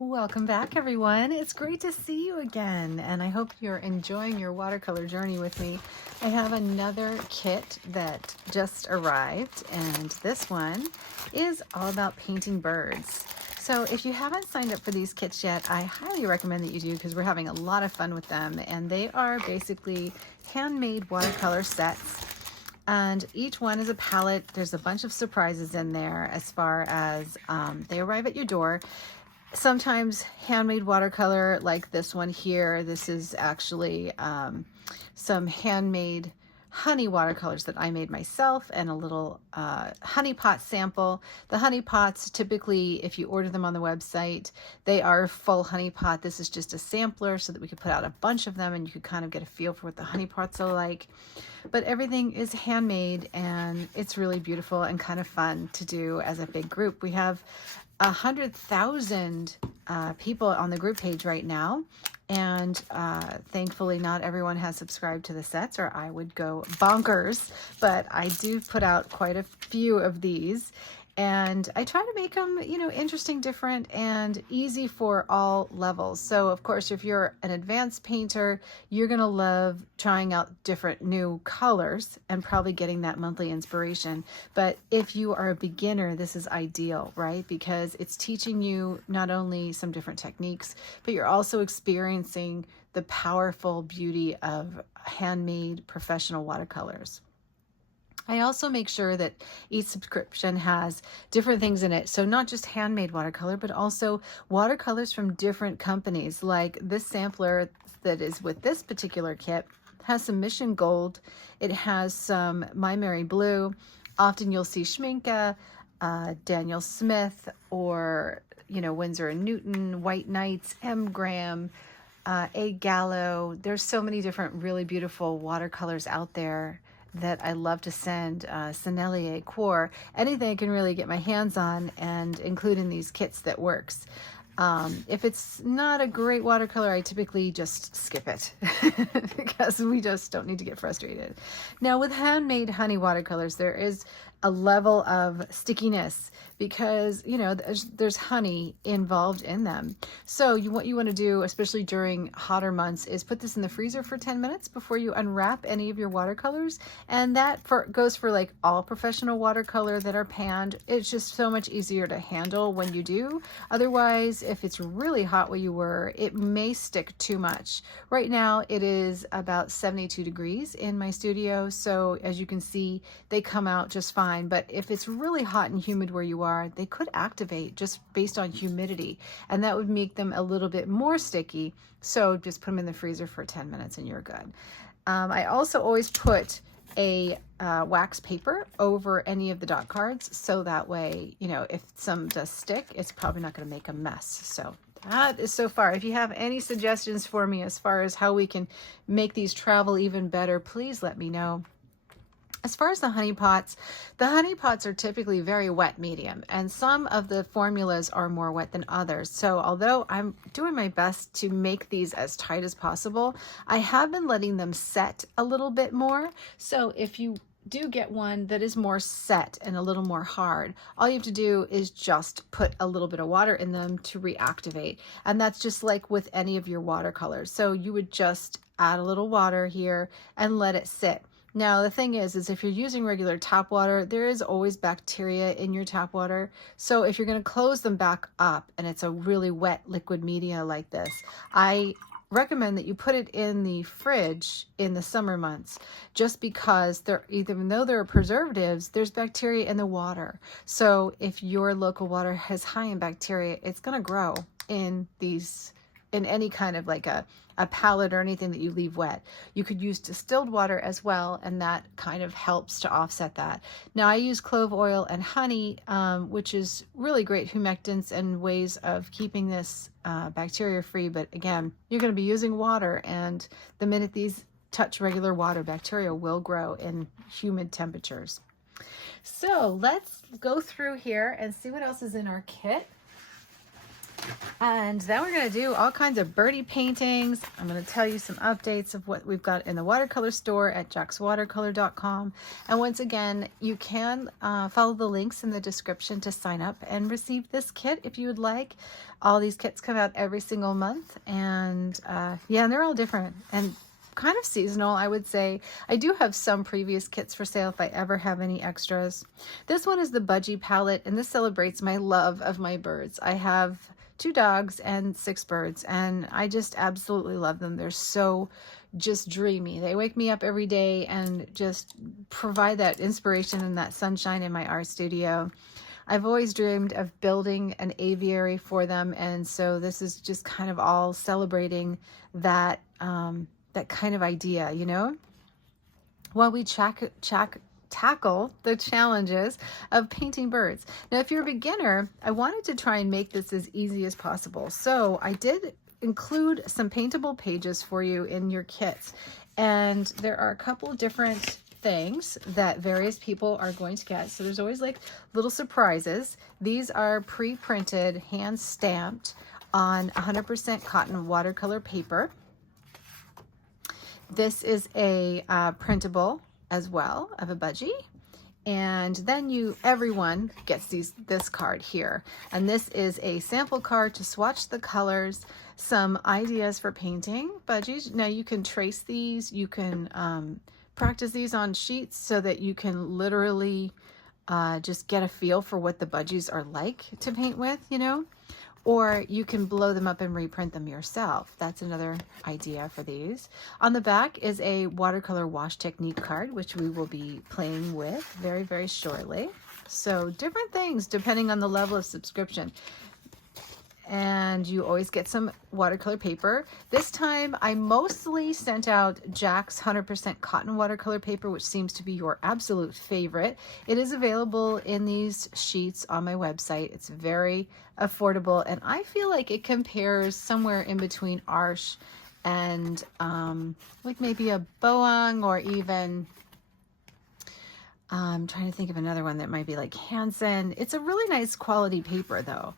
Welcome back, everyone. It's great to see you again, and I hope you're enjoying your watercolor journey with me. I have another kit that just arrived, and this one is all about painting birds. So if you haven't signed up for these kits yet, I highly recommend that you do because we're having a lot of fun with them, and they are basically handmade watercolor sets. And each one is a palette. There's a bunch of surprises in there as far as they arrive at your door. Sometimes handmade watercolor like this one here. This is actually some handmade honey watercolors that I made myself, and a little honey pot sample. The honey pots, typically if you order them on the website, they are full honey pot. This is just a sampler so that we could put out a bunch of them and you could kind of get a feel for what the honey pots are like. But everything is handmade, and it's really beautiful and kind of fun to do as a big group. We have 100,000 people on the group page right now, and thankfully not everyone has subscribed to the sets, or I would go bonkers. But I do put out quite a few of these, and I try to make them, interesting, different, and easy for all levels. So of course, if you're an advanced painter, you're gonna love trying out different new colors and probably getting that monthly inspiration. But if you are a beginner, this is ideal, right? Because it's teaching you not only some different techniques, but you're also experiencing the powerful beauty of handmade professional watercolors. I also make sure that each subscription has different things in it. So not just handmade watercolor, but also watercolors from different companies. Like this sampler that is with this particular kit has some Mission Gold. It has some My Mary Blue. Often you'll see Schminke, Daniel Smith, or, Winsor & Newton, White Knights, M. Graham, A. Gallo. There's so many different really beautiful watercolors out there that I love to send, Sennelier, Quar, anything I can really get my hands on and include in these kits that works. If it's not a great watercolor, I typically just skip it because we just don't need to get frustrated. Now with handmade honey watercolors, there is a level of stickiness because, there's honey involved in them. So what you want to do, especially during hotter months, is put this in the freezer for 10 minutes before you unwrap any of your watercolors. And that goes for like all professional watercolor that are panned. It's just so much easier to handle when you do. Otherwise, if it's really hot where you were, it may stick too much. Right now it is about 72 degrees in my studio, so as you can see, they come out just fine. But if it's really hot and humid where you are, they could activate just based on humidity, and that would make them a little bit more sticky. So just put them in the freezer for 10 minutes and you're good. I also always put a wax paper over any of the dot cards, so that way, if some does stick, it's probably not going to make a mess. So that is so far. If you have any suggestions for me as far as how we can make these travel even better, please let me know. As far as the honey pots are typically very wet medium, and some of the formulas are more wet than others. So although I'm doing my best to make these as tight as possible, I have been letting them set a little bit more. So if you do get one that is more set and a little more hard, all you have to do is just put a little bit of water in them to reactivate. And that's just like with any of your watercolors. So you would just add a little water here and let it sit. Now, the thing is if you're using regular tap water, there is always bacteria in your tap water. So if you're going to close them back up and it's a really wet liquid media like this, I recommend that you put it in the fridge in the summer months, just because even though there are preservatives, there's bacteria in the water. So if your local water is high in bacteria, it's going to grow in any kind of like a pallet or anything that you leave wet. You could use distilled water as well, and that kind of helps to offset that. Now I use clove oil and honey, which is really great humectants and ways of keeping this bacteria free. But again, you're going to be using water, and the minute these touch regular water, bacteria will grow in humid temperatures. So let's go through here and see what else is in our kit. And then we're going to do all kinds of birdie paintings. I'm going to tell you some updates of what we've got in the watercolor store at jackswatercolor.com. And once again, you can follow the links in the description to sign up and receive this kit if you would like. All these kits come out every single month, and yeah, and they're all different and kind of seasonal, I would say. I do have some previous kits for sale if I ever have any extras. This one is the Budgie palette, and this celebrates my love of my birds. I have 2 dogs and 6 birds, and I just absolutely love them. They're so just dreamy. They wake me up every day and just provide that inspiration and that sunshine in my art studio. I've always dreamed of building an aviary for them, and so this is just kind of all celebrating that that kind of idea, you know, while we tackle the challenges of painting birds. Now, if you're a beginner, I wanted to try and make this as easy as possible. So I did include some paintable pages for you in your kits. And there are a couple of different things that various people are going to get. So there's always like little surprises. These are pre-printed, hand stamped on 100% cotton watercolor paper. This is a printable as well of a budgie, and then everyone gets this card here, and this is a sample card to swatch the colors, some ideas for painting budgies. Now you can trace these, you can practice these on sheets so that you can literally just get a feel for what the budgies are like to paint with, you know. Or you can blow them up and reprint them yourself. That's another idea for these. On the back is a watercolor wash technique card, which we will be playing with very, very shortly. So different things depending on the level of subscription. And you always get some watercolor paper. This time I mostly sent out Jack's 100% cotton watercolor paper, which seems to be your absolute favorite. It is available in these sheets on my website. It's very affordable, and I feel like it compares somewhere in between Arche and like maybe a Boang, or even I'm trying to think of another one that might be like Hansen. It's a really nice quality paper though.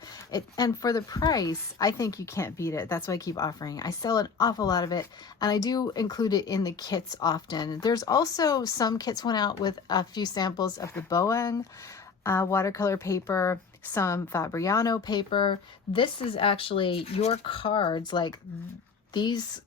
And for the price, I think you can't beat it. That's why I keep offering it. I sell an awful lot of it, and I do include it in the kits often. There's also some kits went out with a few samples of the Boang watercolor paper, some Fabriano paper. This is actually your cards, like these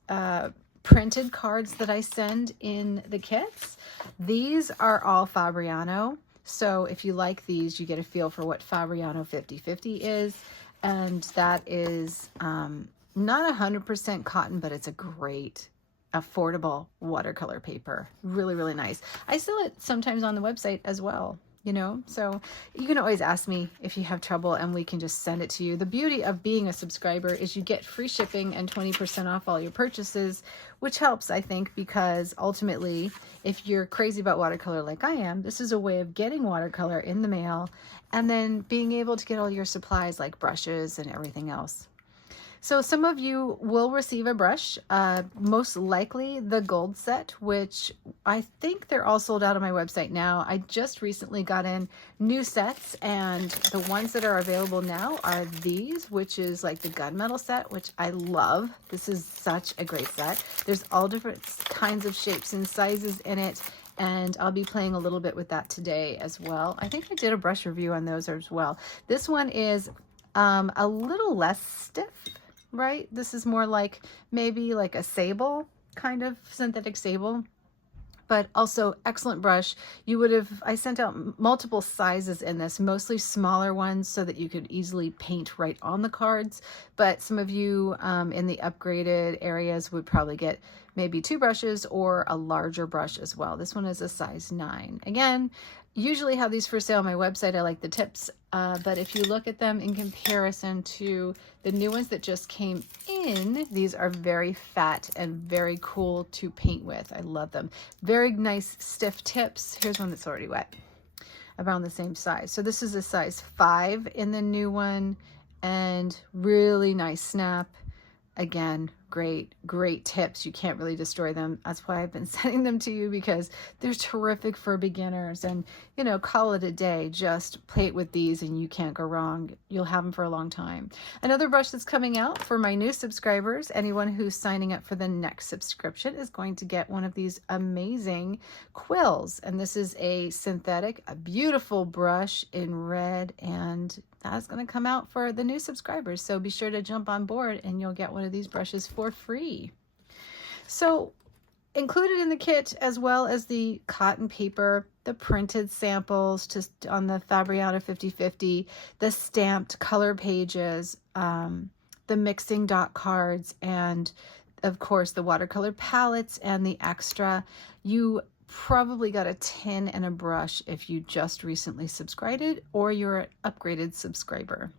printed cards that I send in the kits. These are all Fabriano. So if you like these, you get a feel for what Fabriano 50/50 is. And that is not 100% cotton, but it's a great, affordable watercolor paper. Really, really nice. I sell it sometimes on the website as well, you know, so you can always ask me if you have trouble and we can just send it to you. The beauty of being a subscriber is you get free shipping and 20% off all your purchases, which helps, I think, because ultimately, if you're crazy about watercolor like I am, this is a way of getting watercolor in the mail and then being able to get all your supplies like brushes and everything else. So some of you will receive a brush, most likely the gold set, which I think they're all sold out on my website now. I just recently got in new sets, and the ones that are available now are these, which is like the gunmetal set, which I love. This is such a great set. There's all different kinds of shapes and sizes in it, and I'll be playing a little bit with that today as well. I think I did a brush review on those as well. This one is a little less stiff. Right? This is more like maybe like a sable, kind of synthetic sable, but also excellent brush. I sent out multiple sizes in this, mostly smaller ones so that you could easily paint right on the cards. But some of you in the upgraded areas would probably get maybe 2 brushes or a larger brush as well. This one is a size 9. Again, usually have these for sale on my website. I like the tips, but if you look at them in comparison to the new ones that just came in, these are very fat and very cool to paint with. I love them. Very nice stiff tips. Here's one that's already wet, around the same size. So this is a size 5 in the new one, and really nice snap. Again, great tips. You can't really destroy them. That's why I've been sending them to you, because they're terrific for beginners. And, you know, call it a day. Just play it with these and you can't go wrong. You'll have them for a long time. Another brush that's coming out for my new subscribers, anyone who's signing up for the next subscription is going to get one of these amazing quills. And this is a synthetic, a beautiful brush in red, and that's going to come out for the new subscribers. So be sure to jump on board and you'll get one of these brushes for free. So included in the kit, as well as the cotton paper, the printed samples just on the Fabriano 50/50, the stamped color pages, the mixing dot cards, and of course the watercolor palettes and the extra. You probably got a tin and a brush if you just recently subscribed or you're an upgraded subscriber.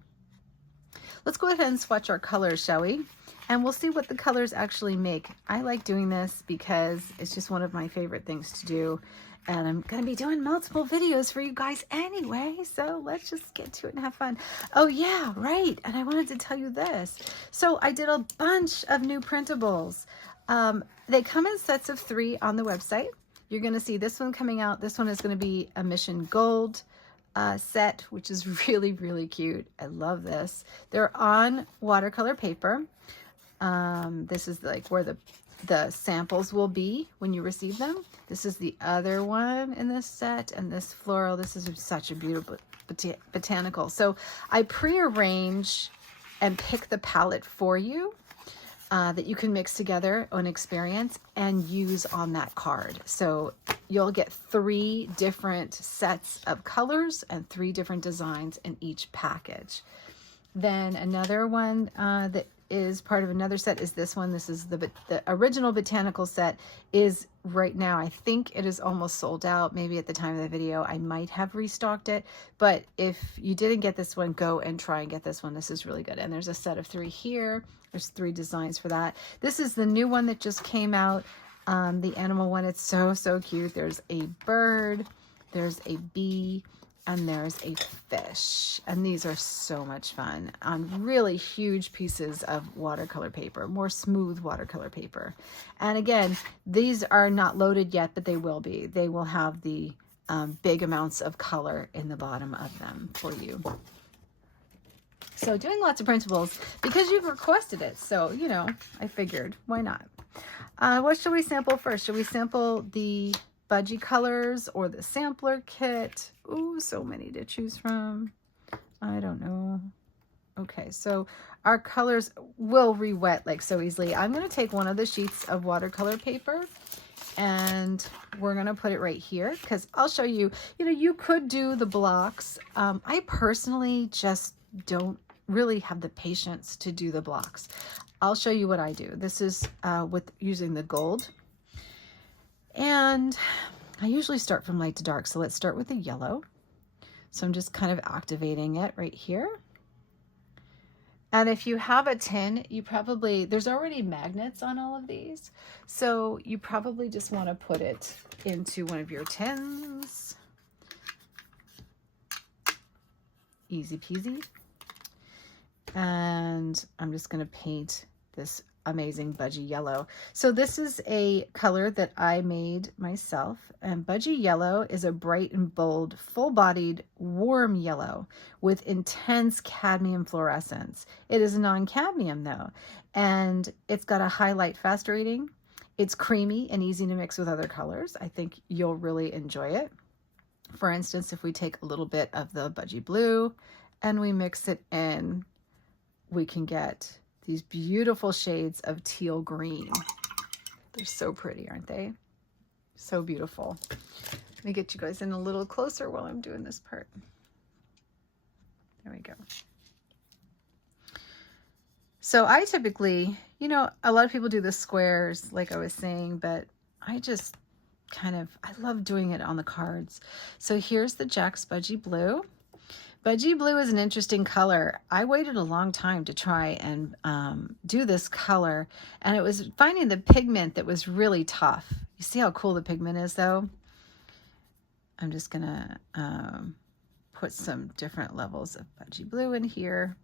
Let's go ahead and swatch our colors, shall we? And we'll see what the colors actually make. I like doing this because it's just one of my favorite things to do. And I'm going to be doing multiple videos for you guys anyway. So let's just get to it and have fun. Oh yeah, right. And I wanted to tell you this. So I did a bunch of new printables. They come in sets of 3 on the website. You're going to see this one coming out. This one is going to be a Mission Gold set, which is really cute. I love this. They're on watercolor paper. This is like where the samples will be when you receive them. This is the other one in this set, and this floral. This is such a beautiful botanical. So I pre-arrange and pick the palette for you. That you can mix together on experience and use on that card. So you'll get 3 different sets of colors and 3 different designs in each package. Then another one that is part of another set is this one. This is the original botanical set. Is right now, I think it is almost sold out. Maybe at the time of the video I might have restocked it, but if you didn't get this one, go and try and get this one. This is really good. And there's a set of 3 here. There's 3 designs for that. This is the new one that just came out, the animal one. It's so cute. There's a bird, there's a bee, and there's a fish. And these are so much fun on really huge pieces of watercolor paper, more smooth watercolor paper. And again, these are not loaded yet, but they will be. They will have the big amounts of color in the bottom of them for you. So doing lots of printables because you've requested it. So, you know, I figured, why not? What should we sample first? Should we sample the Budgie colors or the sampler kit? Ooh, so many to choose from. I don't know. Okay, so our colors will re-wet like so easily. I'm going to take one of the sheets of watercolor paper and we're going to put it right here because I'll show you, you know, you could do the blocks. I personally just don't really have the patience to do the blocks. I'll show you what I do. This is with using the gold. And I usually start from light to dark. So let's start with the yellow. So I'm just kind of activating it right here. And if you have a tin, you probably, there's already magnets on all of these. So you probably just want to put it into one of your tins. Easy peasy. And I'm just going to paint this amazing Budgie yellow. So this is a color that I made myself, and Budgie yellow is a bright and bold, full-bodied, warm yellow with intense cadmium fluorescence. It is non-cadmium though, and it's got a high light fast rating. It's creamy and easy to mix with other colors. I think you'll really enjoy it. For instance, if we take a little bit of the Budgie blue and we mix it in, we can get these beautiful shades of teal green. They're so pretty, aren't they? So beautiful. Let me get you guys in a little closer while I'm doing this part. There we go. So I typically, you know, a lot of people do the squares like I was saying, but I just kind of, I love doing it on the cards. So here's the Jack's Budgie Blue. Budgie Blue is an interesting color. I waited a long time to try and do this color, and it was finding the pigment that was really tough. You see how cool the pigment is though? I'm just gonna put some different levels of Budgie Blue in here.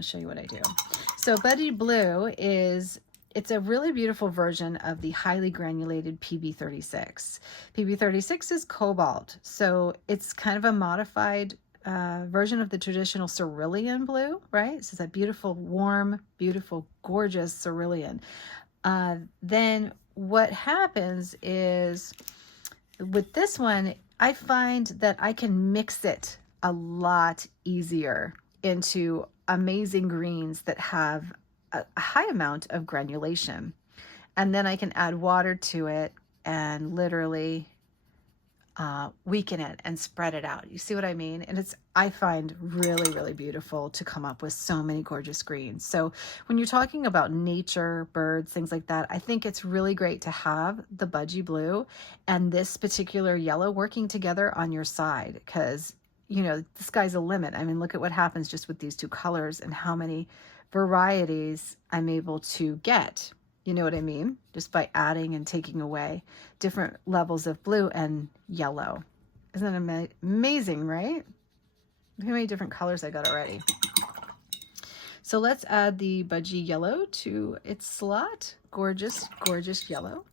I'll show you what I do. So Budgie Blue it's a really beautiful version of the highly granulated PB36. PB36 is cobalt, so it's kind of a modified version of the traditional cerulean blue, right? So it's that beautiful, warm, beautiful, gorgeous cerulean. Then what happens is with this one, I find that I can mix it a lot easier into amazing greens that have a high amount of granulation. And then I can add water to it and literally weaken it and spread it out. You see what I mean? And I find really, really beautiful to come up with so many gorgeous greens. So when you're talking about nature, birds, things like that, I think it's really great to have the Budgie Blue and this particular yellow working together on your side, because, you know, the sky's the limit. I mean, look at what happens just with these two colors and how many varieties I'm able to get. You know what I mean? Just by adding and taking away different levels of blue and yellow. Isn't that amazing, right? Look how many different colors I got already. So let's add the Budgie yellow to its slot. Gorgeous, gorgeous yellow.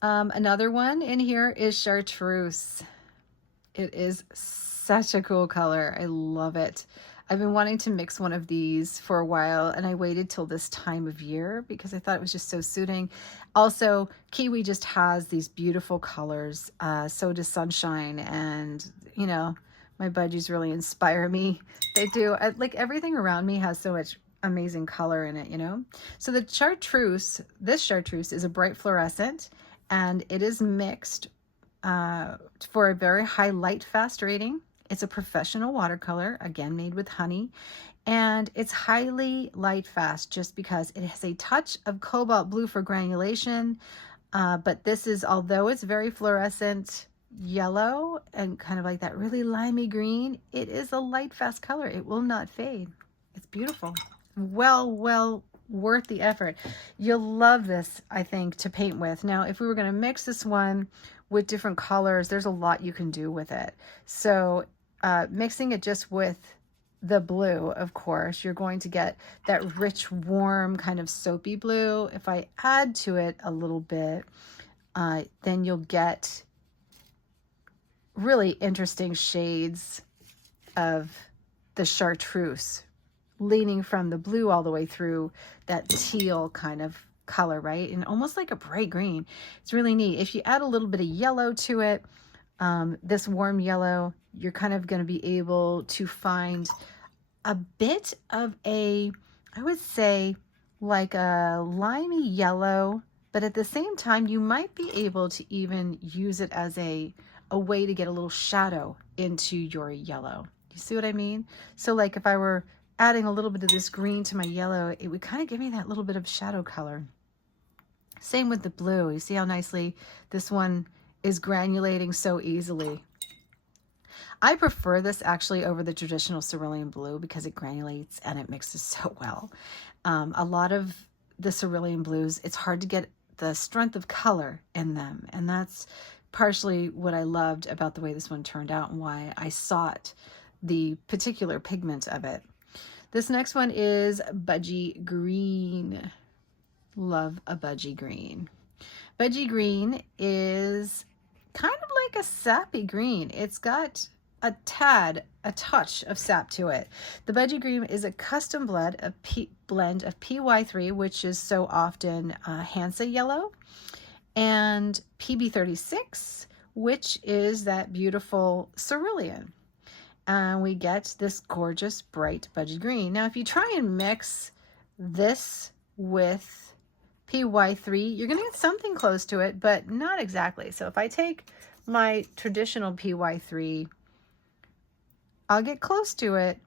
Another one in here is chartreuse. It is such a cool color. I love it. I've been wanting to mix one of these for a while, and I waited till this time of year because I thought it was just so suiting. Also, Kiwi just has these beautiful colors. So does Sunshine, and, you know, my Budgies really inspire me. They do. Like, everything around me has so much amazing color in it, you know? So the chartreuse, this chartreuse is a bright fluorescent, and it is mixed for a very high light fast rating. It's a professional watercolor, again, made with honey, and it's highly light fast just because it has a touch of cobalt blue for granulation. But this is, although it's very fluorescent yellow and kind of like that really limey green, it is a light fast color. It will not fade. It's beautiful. Well worth the effort. You'll love this, I think, to paint with. Now, if we were going to mix this one with different colors, there's a lot you can do with it. So mixing it just with the blue, of course, you're going to get that rich, warm, kind of soapy blue. If I add to it a little bit, then you'll get really interesting shades of the chartreuse, leaning from the blue all the way through that teal kind of color, right? And almost like a bright green. It's really neat. If you add a little bit of yellow to it, this warm yellow, you're kind of going to be able to find a bit of a, I would say, like a limey yellow, but at the same time, you might be able to even use it as a way to get a little shadow into your yellow. You see what I mean? So like if I were adding a little bit of this green to my yellow, it would kind of give me that little bit of shadow color. Same with the blue. You see how nicely this one is granulating so easily. I prefer this actually over the traditional cerulean blue because it granulates and it mixes so well. A lot of the cerulean blues, it's hard to get the strength of color in them, and that's partially what I loved about the way this one turned out and why I sought the particular pigment of it. This next one is Budgie Green. Love a Budgie Green. Budgie Green is kind of like a sappy green. It's got a touch of sap to it. The Budgie Green is a custom blend of PY3, which is so often Hansa yellow, and PB36, which is that beautiful cerulean. And we get this gorgeous bright Budgie Green. Now, if you try and mix this with PY3, you're going to get something close to it, but not exactly. So if I take my traditional PY3, I'll get close to it.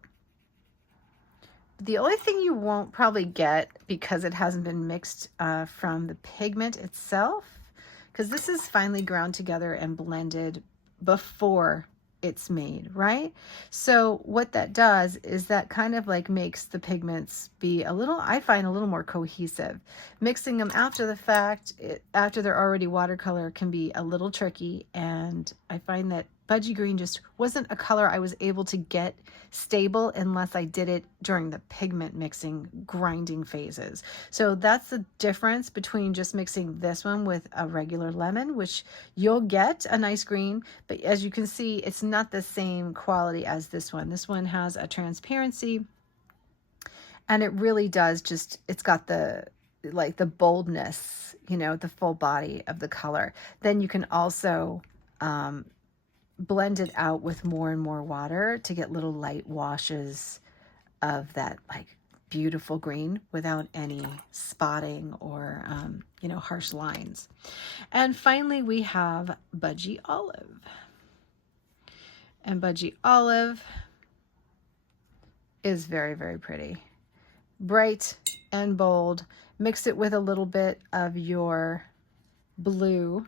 The only thing you won't probably get, because it hasn't been mixed from the pigment itself, because this is finely ground together and blended before it's made, right? So what that does is that kind of like makes the pigments be a little, I find, a little more cohesive. Mixing them after the fact, after they're already watercolor, can be a little tricky, and I find that Budgie green just wasn't a color I was able to get stable unless I did it during the pigment mixing, grinding phases. So that's the difference between just mixing this one with a regular lemon, which you'll get a nice green, but as you can see, it's not the same quality as this one. This one has a transparency, and it really does just, it's got the, like the boldness, you know, the full body of the color. Then you can also blend it out with more and more water to get little light washes of that like beautiful green without any spotting or, you know, harsh lines. And finally, we have Budgie Olive. And Budgie Olive is very, very pretty. Bright and bold. Mix it with a little bit of your blue,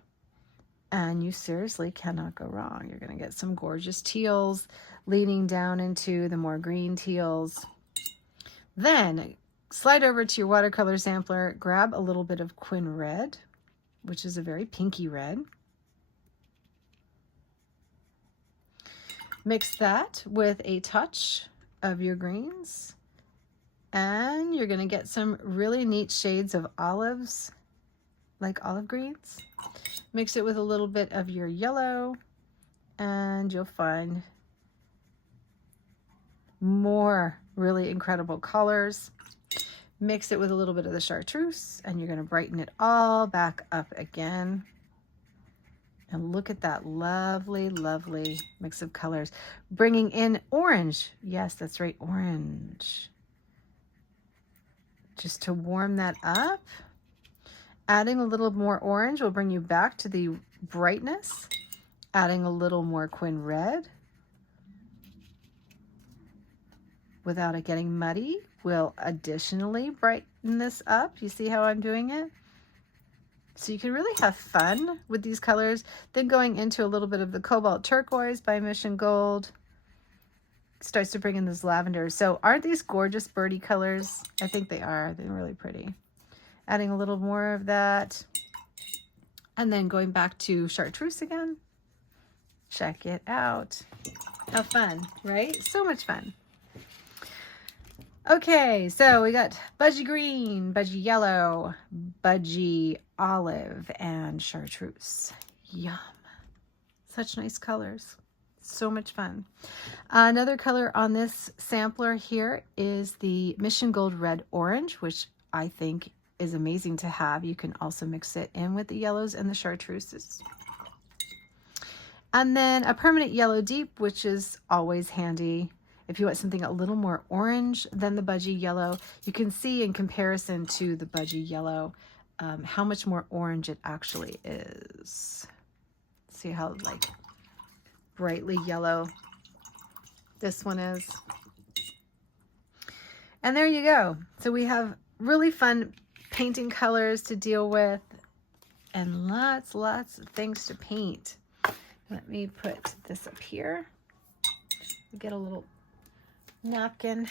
and you seriously cannot go wrong. You're going to get some gorgeous teals leaning down into the more green teals. Then slide over to your watercolor sampler, grab a little bit of Quin Red, which is a very pinky red. Mix that with a touch of your greens, and you're going to get some really neat shades of olives, like olive greens. Mix it with a little bit of your yellow, and you'll find more really incredible colors. Mix it with a little bit of the chartreuse, and you're going to brighten it all back up again. And look at that lovely, lovely mix of colors. Bringing in orange. Yes, that's right, orange. Just to warm that up. Adding a little more orange will bring you back to the brightness. Adding a little more Quin Red without it getting muddy will additionally brighten this up. You see how I'm doing it? So you can really have fun with these colors. Then going into a little bit of the Cobalt Turquoise by Mission Gold. Starts to bring in those lavenders. So aren't these gorgeous birdie colors? I think they are. They're really pretty. Adding a little more of that. And then going back to chartreuse again. Check it out. How fun, right? So much fun. Okay, so we got Budgie Green, Budgie Yellow, Budgie Olive, and Chartreuse. Yum. Such nice colors. So much fun. Another color on this sampler here is the Mission Gold Red Orange, which I think is amazing to have. You can also mix it in with the yellows and the chartreuses. And then a permanent yellow deep, which is always handy. If you want something a little more orange than the Budgie Yellow, you can see in comparison to the Budgie Yellow how much more orange it actually is. See how like brightly yellow this one is. And there you go. So we have really fun painting colors to deal with and lots of things to paint. Let me put this up here. Get a little napkin.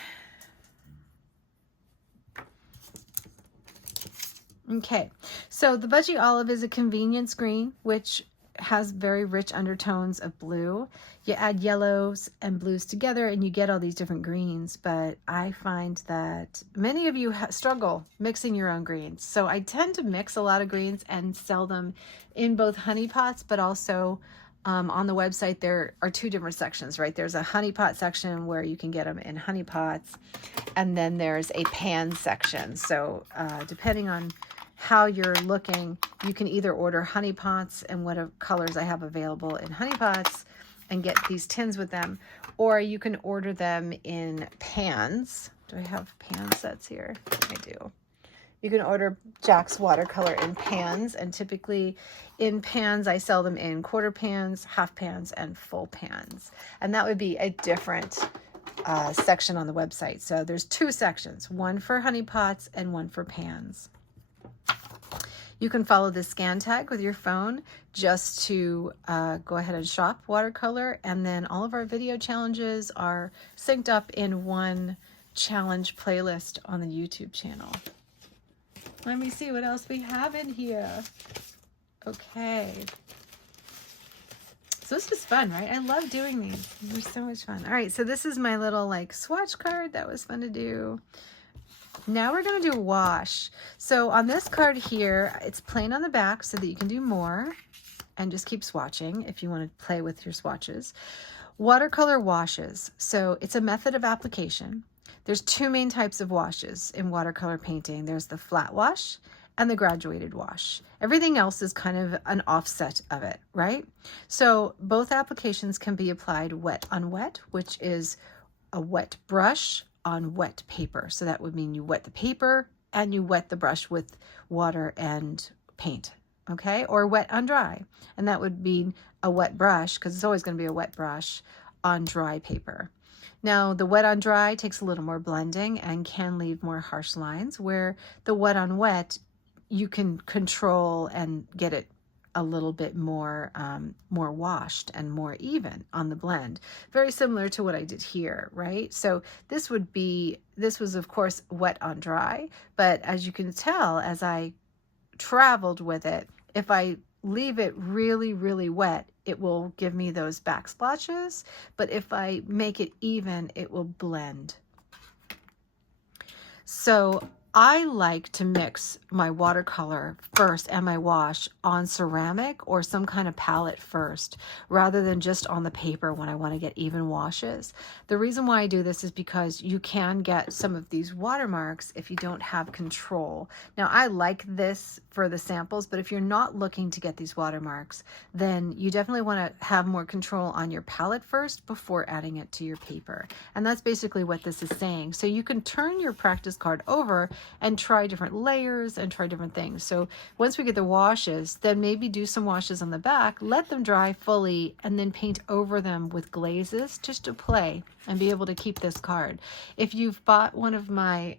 Okay, so the Budgie Olive is a convenience green, which has very rich undertones of blue. You add yellows and blues together and you get all these different greens, but I find that many of you struggle mixing your own greens. So I tend to mix a lot of greens and sell them in both honey pots, but also on the website there are two different sections, right? There's a honey pot section where you can get them in honey pots, and then there's a pan section. So depending on how you're looking, you can either order honey pots and what colors I have available in honey pots and get these tins with them, or you can order them in pans. Do I have pan sets here? I do. You can order Jack's watercolor in pans, and typically in pans I sell them in quarter pans, half pans, and full pans. And that would be a different section on the website. So there's two sections, one for honey pots and one for pans. You can follow the scan tag with your phone just to go ahead and shop watercolor, and then all of our video challenges are synced up in one challenge playlist on the YouTube channel. Let me see what else we have in here. Okay. So this is fun, right? I love doing these. They're so much fun. All right, so this is my little like swatch card. That was fun to do. Now we're going to do wash. So on this card here, it's plain on the back so that you can do more and just keep swatching if you want to play with your swatches. Watercolor washes. So it's a method of application. There's two main types of washes in watercolor painting. There's the flat wash and the graduated wash. Everything else is kind of an offset of it, right? So both applications can be applied wet on wet, which is a wet brush on wet paper. So that would mean you wet the paper and you wet the brush with water and paint, okay? Or wet on dry. And that would mean a wet brush, because it's always going to be a wet brush on dry paper. Now, the wet on dry takes a little more blending and can leave more harsh lines, where the wet on wet, you can control and get it a little bit more more washed and more even on the blend. Very similar to what I did here, right? So this was of course wet on dry, but as you can tell, as I traveled with it, if I leave it really, really wet, it will give me those back splotches, but if I make it even, it will blend. So I like to mix my watercolor first and my wash on ceramic or some kind of palette first, rather than just on the paper when I want to get even washes. The reason why I do this is because you can get some of these watermarks if you don't have control. Now, I like this for the samples, but if you're not looking to get these watermarks, then you definitely want to have more control on your palette first before adding it to your paper. And that's basically what this is saying. So you can turn your practice card over and try different layers and try different things. So once we get the washes, then maybe do some washes on the back, let them dry fully, and then paint over them with glazes just to play and be able to keep this card. If you've bought one of my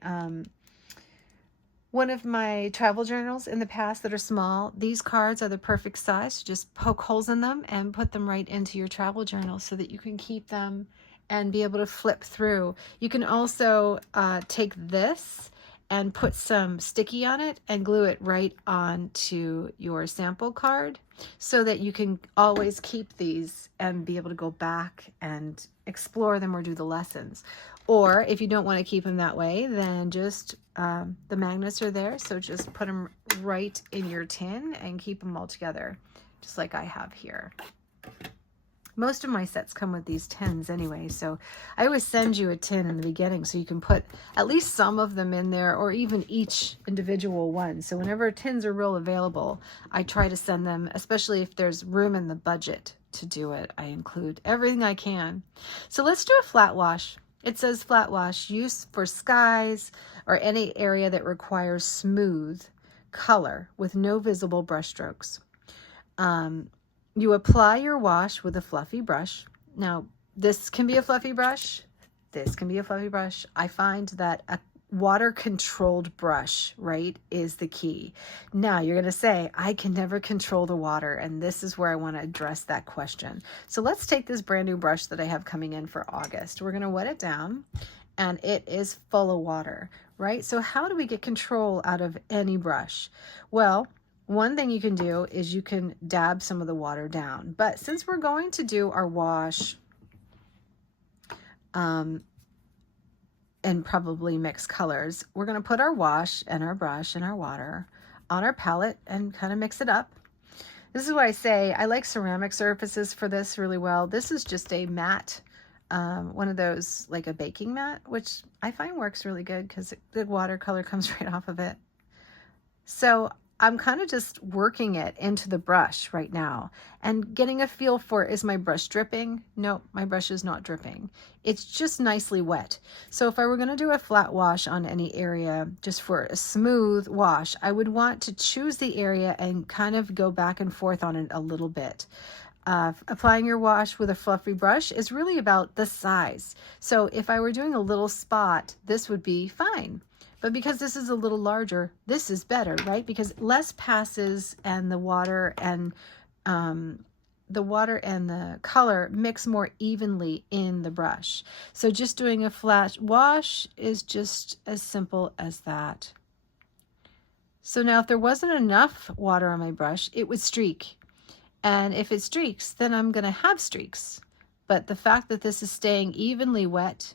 travel journals in the past that are small, these cards are the perfect size. Just poke holes in them and put them right into your travel journal so that you can keep them and be able to flip through. You can also take this and put some sticky on it and glue it right onto your sample card so that you can always keep these and be able to go back and explore them or do the lessons. Or if you don't want to keep them that way, then just the magnets are there, so just put them right in your tin and keep them all together, just like I have here. Most of my sets come with these tins anyway, so I always send you a tin in the beginning so you can put at least some of them in there, or even each individual one. So whenever tins are real available, I try to send them, especially if there's room in the budget to do it. I include everything I can. So let's do a flat wash. It says flat wash, use for skies or any area that requires smooth color with no visible brush strokes. You apply your wash with a fluffy brush. Now, this can be a fluffy brush. This can be a fluffy brush. I find that a water-controlled brush, right, is the key. Now, you're going to say, I can never control the water, and this is where I want to address that question. So let's take this brand new brush that I have coming in for August. We're going to wet it down, and it is full of water, right? So how do we get control out of any brush? Well, one thing you can do is you can dab some of the water down. But since we're going to do our wash and probably mix colors, we're going to put our wash and our brush and our water on our palette and kind of mix it up. This is why I say I like ceramic surfaces for this really well. This is just a matte, one of those like a baking mat, which I find works really good because the watercolor comes right off of it. So I'm kind of just working it into the brush right now and getting a feel for, is my brush dripping? No, my brush is not dripping. It's just nicely wet. So if I were going to do a flat wash on any area just for a smooth wash, I would want to choose the area and kind of go back and forth on it a little bit. Applying your wash with a fluffy brush is really about the size. So if I were doing a little spot, this would be fine. But because this is a little larger, this is better, right? Because less passes and the water and the color mix more evenly in the brush. So just doing a flat wash is just as simple as that. So now if there wasn't enough water on my brush, it would streak. And if it streaks, then I'm going to have streaks. But the fact that this is staying evenly wet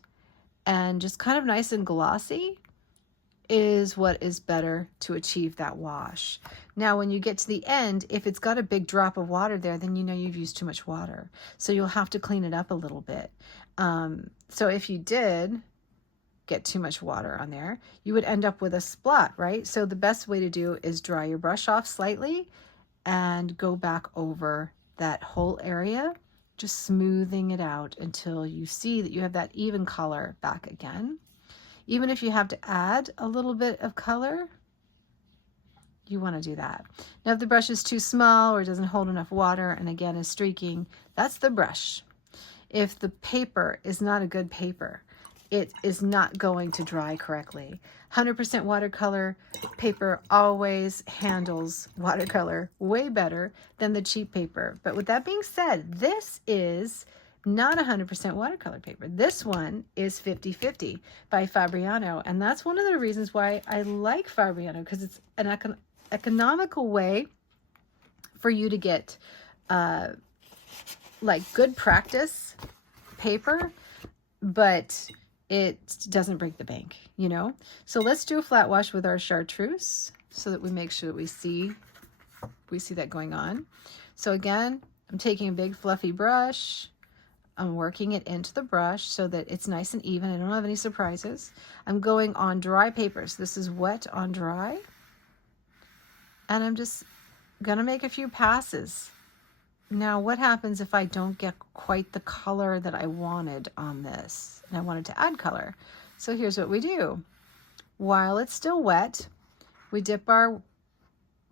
and just kind of nice and glossy is what is better to achieve that wash. Now, when you get to the end, if it's got a big drop of water there, then you know you've used too much water. So you'll have to clean it up a little bit. So if you did get too much water on there, you would end up with a splat, right? So the best way to do is dry your brush off slightly and go back over that whole area, just smoothing it out until you see that you have that even color back again. Even if you have to add a little bit of color, you want to do that. Now, if the brush is too small or doesn't hold enough water and again is streaking, that's the brush. If the paper is not a good paper, it is not going to dry correctly. 100% watercolor paper always handles watercolor way better than the cheap paper. But with that being said, this is not 100% watercolor paper. This one is 50-50 by Fabriano. And that's one of the reasons why I like Fabriano, because it's an economical way for you to get like good practice paper, but it doesn't break the bank, you know? So let's do a flat wash with our chartreuse so that we make sure that we see that going on. So again, I'm taking a big fluffy brush. I'm working it into the brush so that it's nice and even. I don't have any surprises. I'm going on dry papers. This is wet on dry. And I'm just gonna make a few passes. Now, what happens if I don't get quite the color that I wanted on this? And I wanted to add color. So here's what we do. While it's still wet, we dip our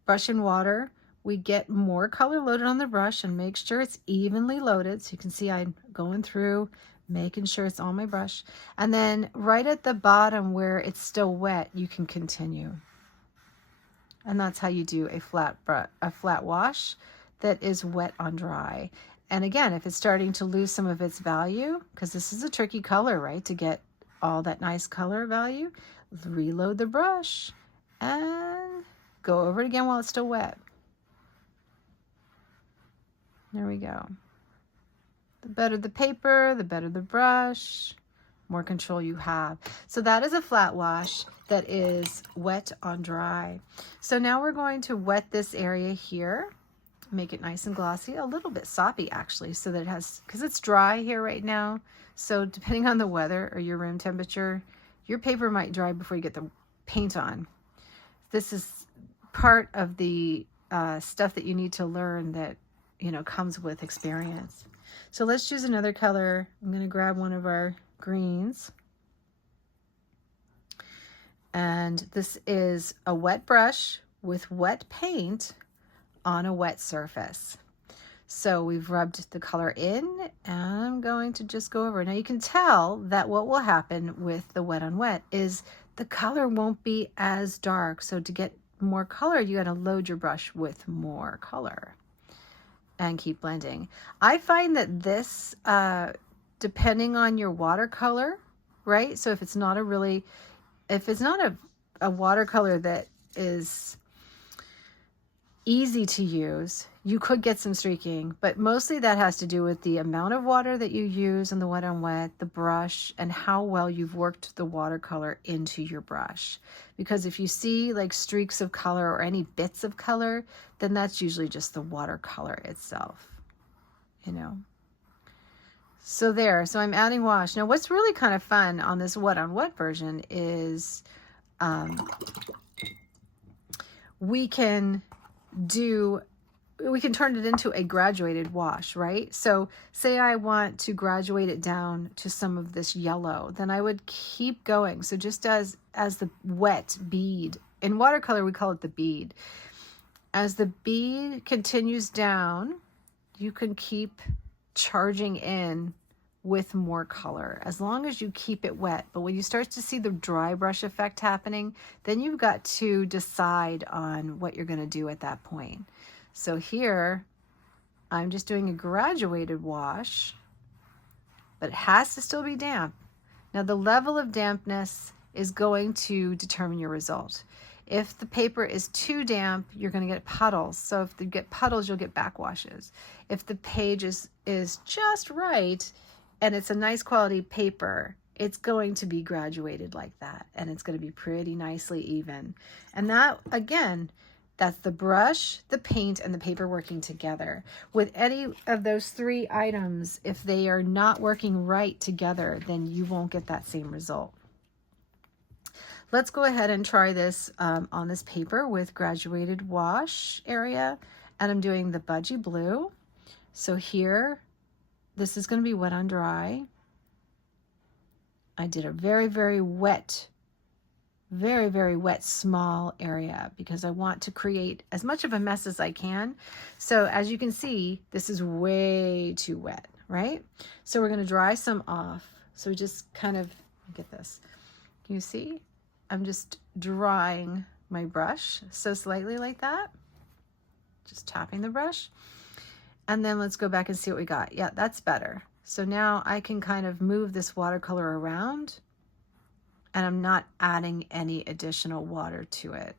brush in water. We get more color loaded on the brush and make sure it's evenly loaded. So you can see I'm going through, making sure it's on my brush. And then right at the bottom where it's still wet, you can continue. And that's how you do a flat wash that is wet on dry. And again, if it's starting to lose some of its value, because this is a tricky color, right? To get all that nice color value, reload the brush and go over it again while it's still wet. There we go. The better the paper, the better the brush, more control you have. So that is a flat wash that is wet on dry. So now we're going to wet this area here, make it nice and glossy, a little bit soppy actually, so that it has, because it's dry here right now. So depending on the weather or your room temperature, your paper might dry before you get the paint on. This is part of the stuff that you need to learn that, you know, comes with experience. So let's choose another color. I'm going to grab one of our greens. And this is a wet brush with wet paint on a wet surface. So we've rubbed the color in and I'm going to just go over. Now you can tell that what will happen with the wet on wet is the color won't be as dark. So to get more color, you got to load your brush with more color and keep blending. I find that this, depending on your watercolor, right? So if it's not a watercolor that is easy to use, you could get some streaking, but mostly that has to do with the amount of water that you use in the wet on wet, the brush, and how well you've worked the watercolor into your brush. Because if you see like streaks of color or any bits of color, then that's usually just the watercolor itself, you know. So there, so I'm adding wash. Now what's really kind of fun on this wet on wet version is we can turn it into a graduated wash, right? So say I want to graduate it down to some of this yellow, then I would keep going. So just as the wet bead, in watercolor we call it the bead. As the bead continues down, you can keep charging in with more color as long as you keep it wet. But when you start to see the dry brush effect happening, then you've got to decide on what you're going to do at that point. So here I'm just doing a graduated wash, but it has to still be damp. Now the level of dampness is going to determine your result. If the paper is too damp, you're going to get puddles. So if you get puddles, you'll get backwashes. If the page is just right and it's a nice quality paper, it's going to be graduated like that, and it's going to be pretty nicely even. And that, again, that's the brush, the paint, and the paper working together. With any of those three items, if they are not working right together, then you won't get that same result. Let's go ahead and try this on this paper with graduated wash area, and I'm doing the Budgie blue. So here, this is going to be wet on dry. I did a very, very wet, small area because I want to create as much of a mess as I can. So as you can see, this is way too wet, right? So we're going to dry some off. So we just kind of, get this. Can you see? I'm just drying my brush so slightly like that. Just tapping the brush. And then let's go back and see what we got. Yeah, that's better. So now I can kind of move this watercolor around, and I'm not adding any additional water to it.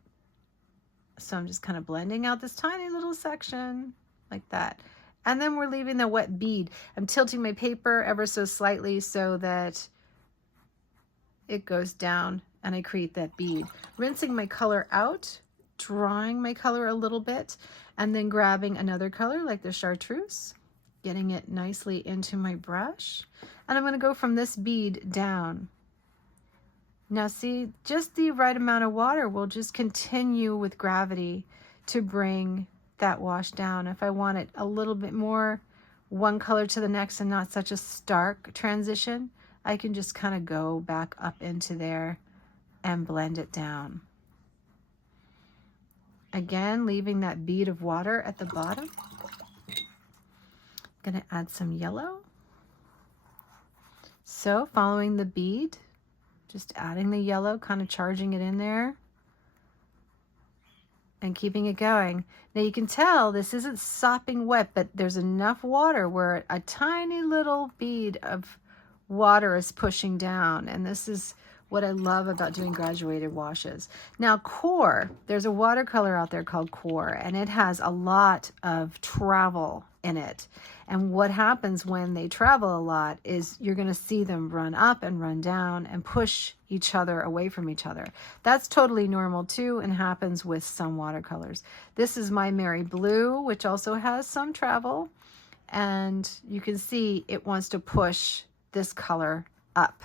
So I'm just kind of blending out this tiny little section like that. And then we're leaving the wet bead. I'm tilting my paper ever so slightly so that it goes down and I create that bead. Rinsing my color out, drawing my color a little bit, and then grabbing another color like the chartreuse, getting it nicely into my brush. And I'm going to go from this bead down. Now see, just the right amount of water will just continue with gravity to bring that wash down. If I want it a little bit more one color to the next and not such a stark transition, I can just kind of go back up into there and blend it down. Again, leaving that bead of water at the bottom. I'm going to add some yellow. So following the bead, just adding the yellow, kind of charging it in there and keeping it going. Now you can tell this isn't sopping wet, but there's enough water where a tiny little bead of water is pushing down. And this is what I love about doing graduated washes. Now Core, there's a watercolor out there called Core, and it has a lot of travel in it. And what happens when they travel a lot is you're going to see them run up and run down and push each other away from each other. That's totally normal too, and happens with some watercolors. This is my Mary Blue, which also has some travel, and you can see it wants to push this color up.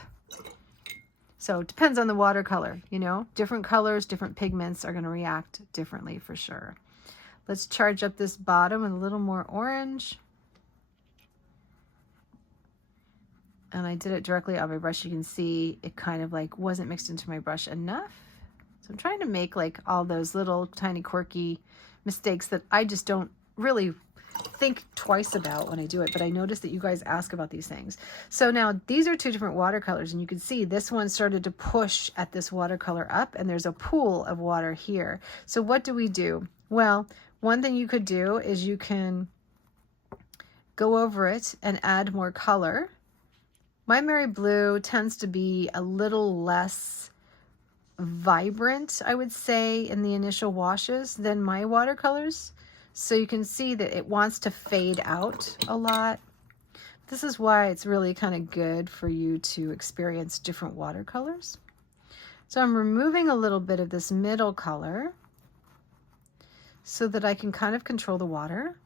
So it depends on the watercolor, you know, different colors, different pigments are going to react differently for sure. Let's charge up this bottom with a little more orange. And I did it directly on my brush. You can see it kind of like wasn't mixed into my brush enough. So I'm trying to make like all those little tiny quirky mistakes that I just don't really think twice about when I do it, but I noticed that you guys ask about these things. So now these are two different watercolors, and you can see this one started to push at this watercolor up, and there's a pool of water here. So what do we do? Well, one thing you could do is you can go over it and add more color. My Mary Blue tends to be a little less vibrant, I would say, in the initial washes than my watercolors. So you can see that it wants to fade out a lot. This is why it's really kind of good for you to experience different watercolors. So I'm removing a little bit of this middle color so that I can kind of control the water.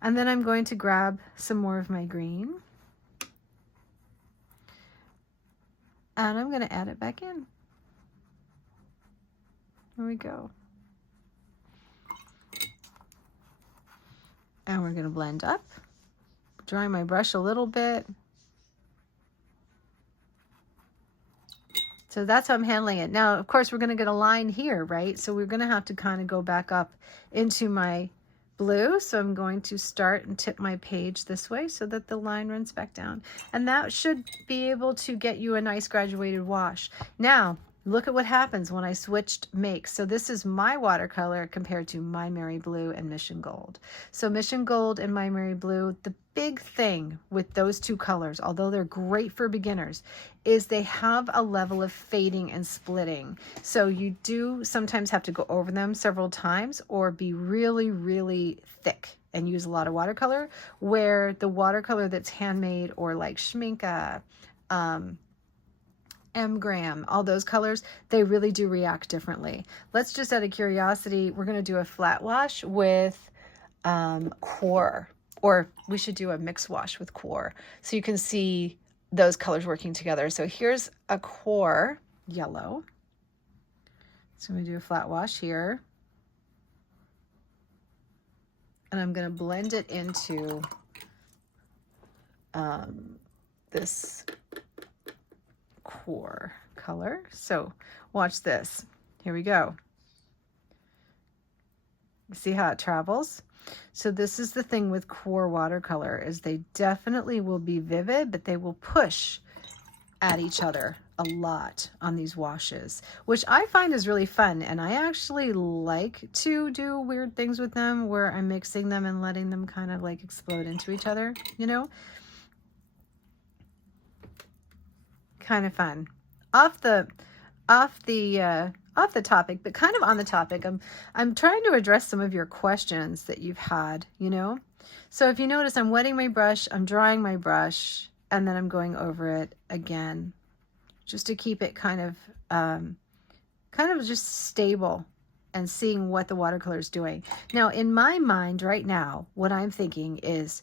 And then I'm going to grab some more of my green. And I'm going to add it back in. There we go. And we're going to blend up, dry my brush a little bit. So that's how I'm handling it. Now, of course, we're going to get a line here, right? So we're going to have to kind of go back up into my blue. So I'm going to start and tip my page this way so that the line runs back down. And that should be able to get you a nice graduated wash. Now, Look at what happens when I switched makes. So this is my watercolor compared to My Mary Blue and Mission Gold. So Mission Gold and My Mary Blue, the big thing with those two colors, although they're great for beginners, is they have a level of fading and splitting. So you do sometimes have to go over them several times or be really, really thick and use a lot of watercolor, where the watercolor that's handmade or like Schminke, M-Gram, all those colors, they really do react differently. Let's just out of curiosity, we're going to do a flat wash with Core, or we should do a mix wash with Core so you can see those colors working together. So here's a Core yellow. So I'm going to do a flat wash here. And I'm going to blend it into this Core color. So watch this. Here we go. See how it travels? So this is the thing with Core watercolor, is they definitely will be vivid, but they will push at each other a lot on these washes, which I find is really fun. And I actually like to do weird things with them where I'm mixing them and letting them kind of like explode into each other, you know? Kind of fun. Off the topic, but kind of on the topic, I'm trying to address some of your questions that you've had, you know? So if you notice, I'm wetting my brush, I'm drying my brush, and then I'm going over it again, just to keep it kind of just stable and seeing what the watercolor is doing. Now, in my mind right now, what I'm thinking is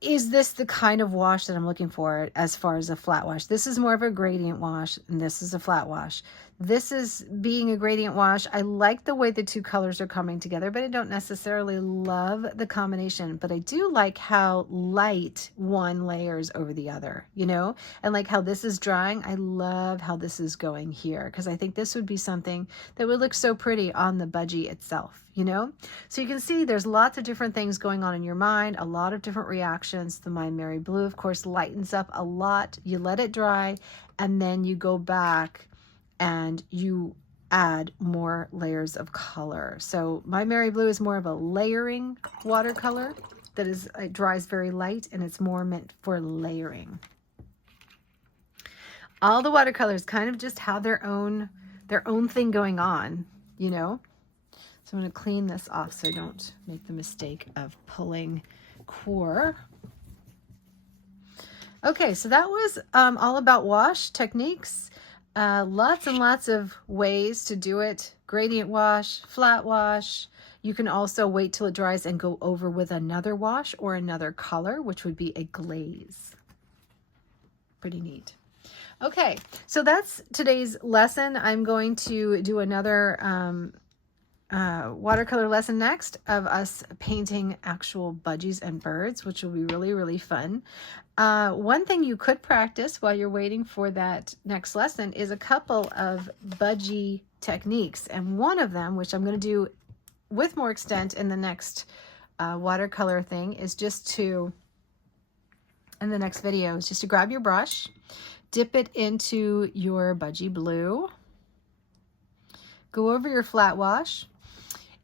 this the kind of wash that I'm looking for as far as a flat wash? This is more of a gradient wash, and this is a flat wash. This is being a gradient wash. I like the way the two colors are coming together, but I don't necessarily love the combination. But I do like how light one layers over the other, you know? And like how this is drying, I love how this is going here, because I think this would be something that would look so pretty on the Budgie itself, you know? So you can see there's lots of different things going on in your mind, a lot of different reactions. The My Mary Blue, of course, lightens up a lot. You let it dry, and then you go back and you add more layers of color. So My Mary Blue is more of a layering watercolor that is, it dries very light, and it's more meant for layering. All the watercolors kind of just have their own thing going on, you know? So I'm going to clean this off so I don't make the mistake of pulling Core. Okay, so that was all about wash techniques. Lots and lots of ways to do it. Gradient wash, flat wash. You can also wait till it dries and go over with another wash or another color, which would be a glaze. Pretty neat. Okay, so that's today's lesson. I'm going to do another watercolor lesson next of us painting actual budgies and birds, which will be really, really fun. One thing you could practice while you're waiting for that next lesson is a couple of budgie techniques. And one of them, which I'm going to do with more extent in the next watercolor thing, is just to, in the next video, is just to grab your brush, dip it into your Budgie blue, go over your flat wash,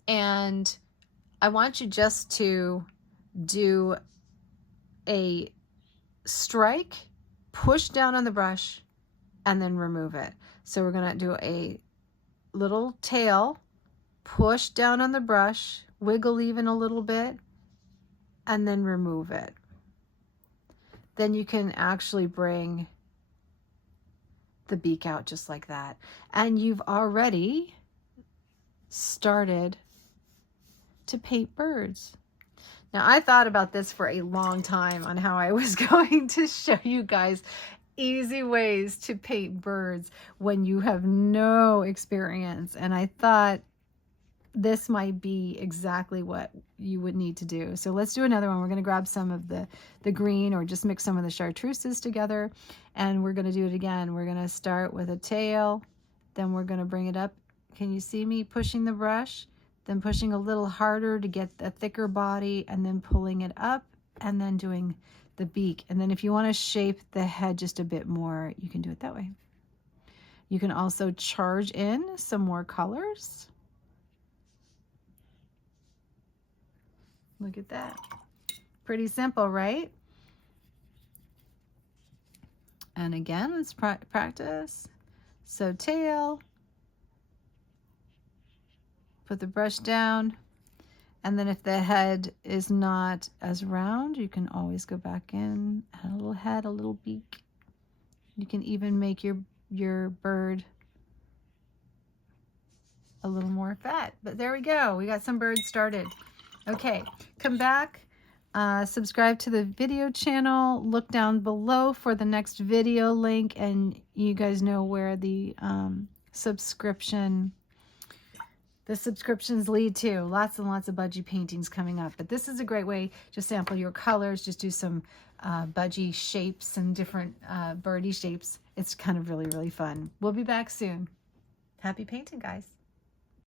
and I want you just to do a strike, push down on the brush, and then remove it. So we're going to do a little tail, push down on the brush, wiggle even a little bit, and then remove it. Then you can actually bring the beak out just like that. And you've already started to paint birds. Now, I thought about this for a long time on how I was going to show you guys easy ways to paint birds when you have no experience. And I thought this might be exactly what you would need to do. So let's do another one. We're going to grab some of the green, or just mix some of the chartreuses together, and we're going to do it again. We're going to start with a tail, then we're going to bring it up. Can you see me pushing the brush? Then pushing a little harder to get a thicker body, and then pulling it up, and then doing the beak. And then if you want to shape the head just a bit more, you can do it that way. You can also charge in some more colors. Look at that. Pretty simple, right? And again, let's practice. So tail, put the brush down, and then if the head is not as round, you can always go back in, add a little head, a little beak. You can even make your bird a little more fat. But there we go. We got some birds started. Okay, come back. Subscribe to the video channel. Look down below for the next video link, and you guys know where the subscriptions lead to. Lots and lots of Budgie paintings coming up. But this is a great way to sample your colors. Just do some Budgie shapes and different birdie shapes. It's kind of really, really fun. We'll be back soon. Happy painting, guys.